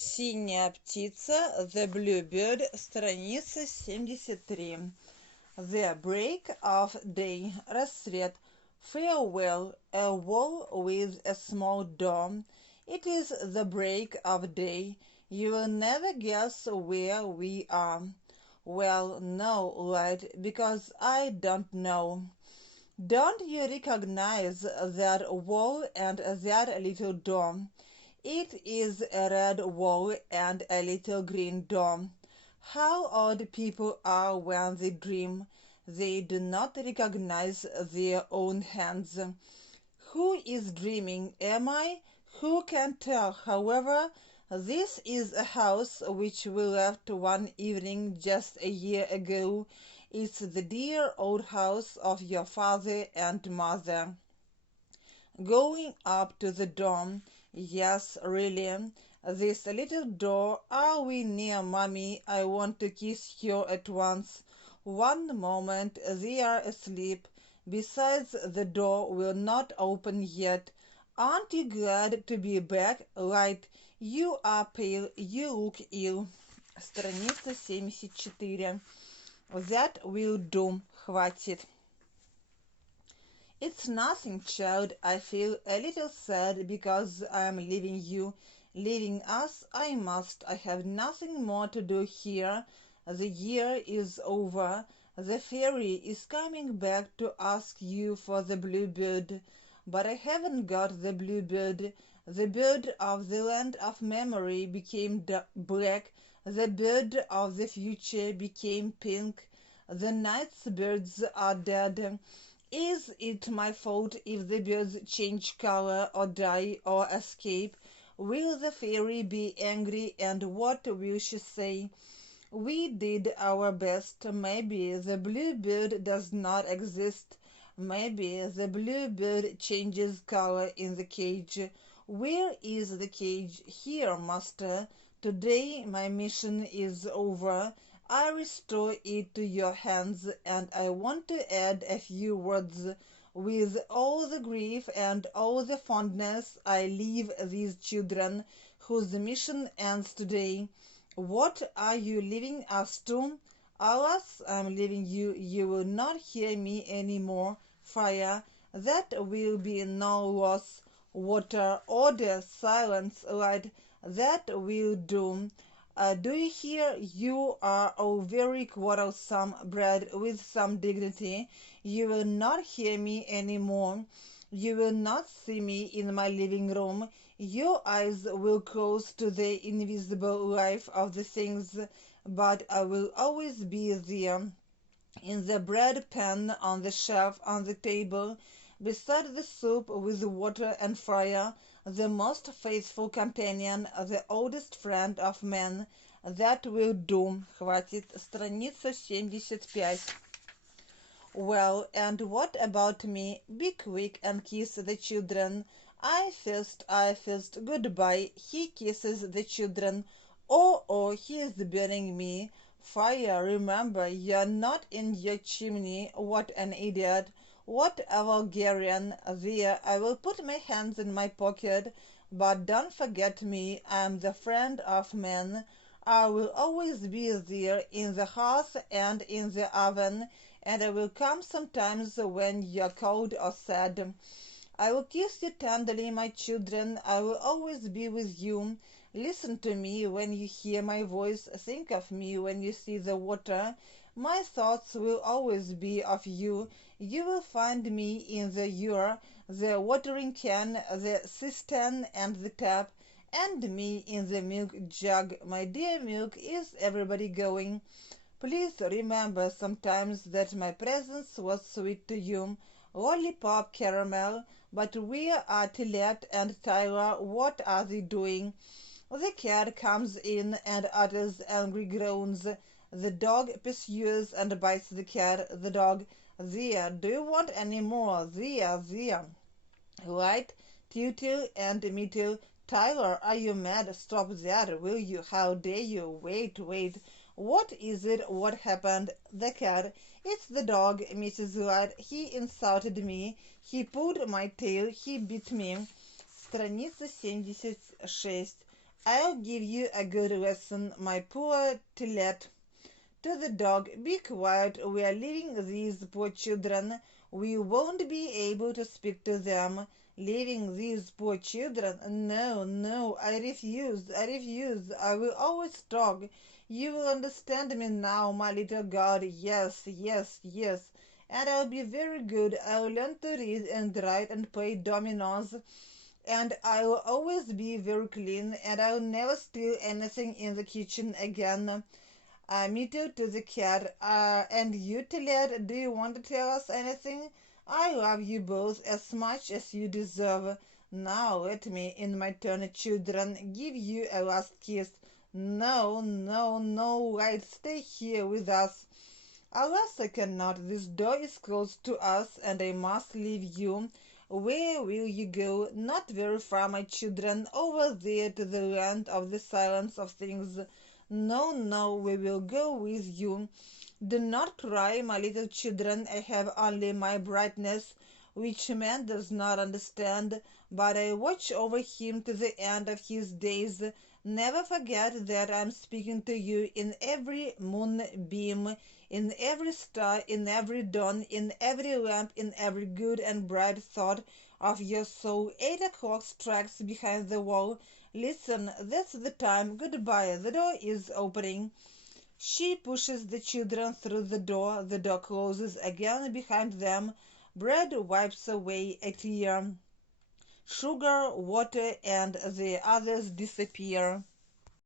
Синяя птица, the blue bird, страница 73. The break of day, рассвет. Farewell, a wall with a small door. It is the break of day. You will never guess where we are. Well, no, lad, because I don't know. Don't you recognize that wall and that little door? It is a red wall and a little green door. How odd people are when they dream. They do not recognize their own hands. Who is dreaming? Am I? Who can tell? However, this is a house which we left one evening just a year ago. It's the dear old house of your father and mother. Going up to the door. Yes, really. This little door. Are we near, Mommy? I want to kiss her at once. One moment, they are asleep. Besides, the door will not open yet. Aren't you glad to be back? Right. You are pale. You look ill. Страница 74. That will do. Хватит. It's nothing, child. I feel a little sad because I am leaving you. Leaving us, I must. I have nothing more to do here. The year is over. The fairy is coming back to ask you for the bluebird. But I haven't got the bluebird. The bird of the land of memory became black. The bird of the future became pink. The night's birds are dead. Is it my fault if the birds change color or die or escape? Will the fairy be angry, and what will she say? We did our best. Maybe the bluebird does not exist. Maybe the bluebird changes color in the cage. Where is the cage? Here, master. Today my mission is over. I restore it to your hands, and I want to add a few words. With all the grief and all the fondness, I leave these children, whose mission ends today. What are you leaving us to? Alas, I'm leaving you. You will not hear me any more. Fire, that will be no loss. Water, order, silence, light, that will do. Do you hear? You are all very quarrelsome, bred with some dignity. You will not hear me any more. You will not see me in my living room. Your eyes will close to the invisible life of the things, but I will always be there. In the bread pan, on the shelf, on the table, beside the soup with water and fire, the most faithful companion, the oldest friend of man. That will do. Хватит. Страница 75. Well, and what about me? Be quick and kiss the children. I first. Goodbye. He kisses the children. Oh, he is burning me. Fire, remember, you're not in your chimney. What an idiot. What a vulgarian. There, I will put my hands in my pocket, but don't forget me. I am the friend of men. I will always be there in the hearth and in the oven, and I will come sometimes when you're cold or sad. I will kiss you tenderly, my children. I will always be with you. Listen to me when you hear my voice. Think of me when you see the water. My thoughts will always be of you. You will find me in the ewer, the watering can, the cistern, and the tap, and me in the milk jug. My dear milk, is everybody going? Please remember sometimes that my presence was sweet to you. Lollipop, caramel. But where are Tilette and Tyler? What are they doing? The cat comes in and utters angry groans. The dog pursues and bites the cat. The dog, there, do you want any more? There. Right, Tutu and Mittu. Tyler, are you mad? Stop that, will you? How dare you? Wait. What is it? What happened? The cat. It's the dog, Mrs. White. He insulted me. He pulled my tail. He beat me. Страница 76. I'll give you a good lesson, my poor Tillet. To the dog, be quiet, we are leaving these poor children. We won't be able to speak to them. Leaving these poor children? No, no, I refuse, I will always talk. You will understand me now, my little God. Yes, yes, yes. And I'll be very good. I'll learn to read and write and play dominoes. And I'll always be very clean, and I'll never steal anything in the kitchen again. Mito to the cat. And you, Tiled, do you want to tell us anything? I love you both as much as you deserve. Now let me, in my turn, children, give you a last kiss. No, no, no, Light, stay here with us. Alas, I cannot. This door is closed to us, and I must leave you. Where will you go? Not very far, my children, over there to the land of the silence of things. No, no, we will go with you. Do not cry, my little children. I have only my brightness, which man does not understand, but I watch over him to the end of his days. Never forget that I am speaking to you in every moonbeam, in every star, in every dawn, in every lamp, in every good and bright thought of your soul. 8 o'clock strikes behind the wall. Listen, that's the time. Goodbye. The door is opening. She pushes the children through the door. The door closes again behind them. Bread wipes away a tear. Sugar, water, and the others disappear.